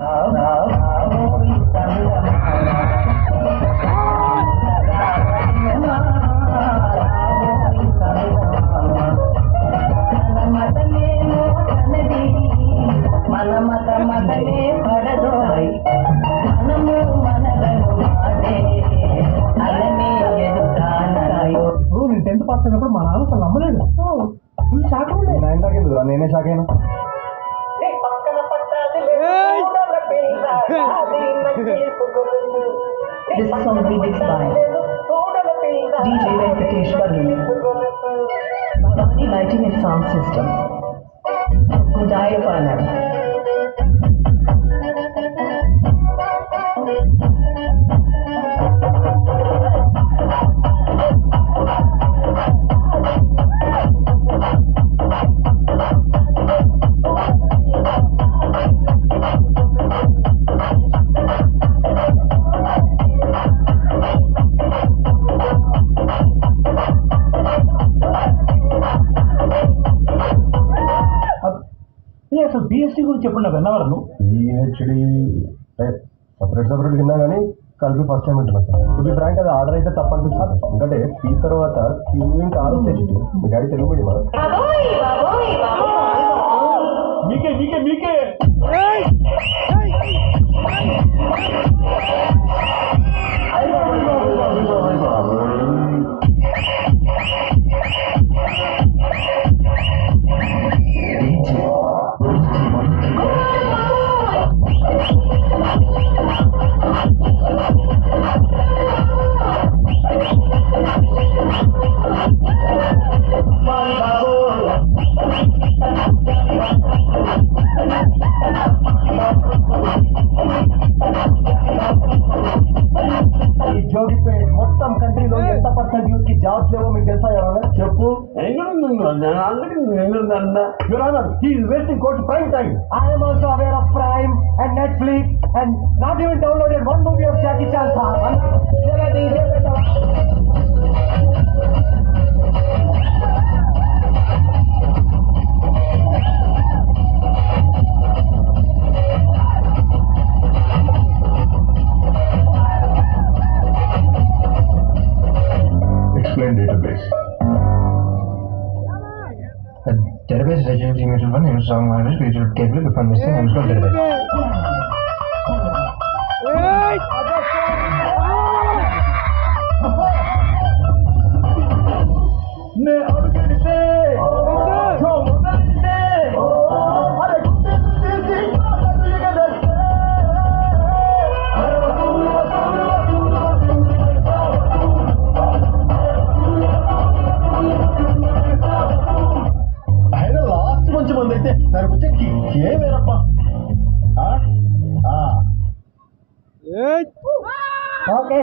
నేను 10th pass అయినప్పుడు మా నాన్న అసలు నమ్మలేదు. ఫుల్ షాక్ ఉండే. నేనే షాక్ అయినా. This song remixed by DJ Venkatesh Ballu. Bhavani Lighting and Sound System. Kudaya Palam. అసలు బిఎస్సీ గురించి చెప్పండి విన్నవారు. పిహెచ్డి సపరేట్ విన్నా కానీ కలిపి ఫస్ట్ టైం వింటున్నా సార్. టు బి ఫ్రాంక్ అది ఆర్డర్ అయితే తప్పనిపిస్తుంది. ఎందుకంటే పీ తర్వాత క్యూ ఇంకా ఆలోచించు. మీ డాడీ తెలుగు మీడియమా? మీకే మీకే మీకే ఈ జోగిపేట్ మొత్తం కంట్రీలో ఎంత పర్సెంట్ యూత్ కి జాబ్స్ లేవో మీకు తెలుసా? ఎవరైనా చెప్పు. Your Honor, he is wasting court prime time. I am also aware of Prime and Netflix and not even downloaded one movie of Jackie Chan. Explain database. The database is a mutual fund, image song language, mutual cable, the fund missing, image called database. Last మంచి మంది అయితే దానికి వచ్చే ఏమేరప్ప. Okay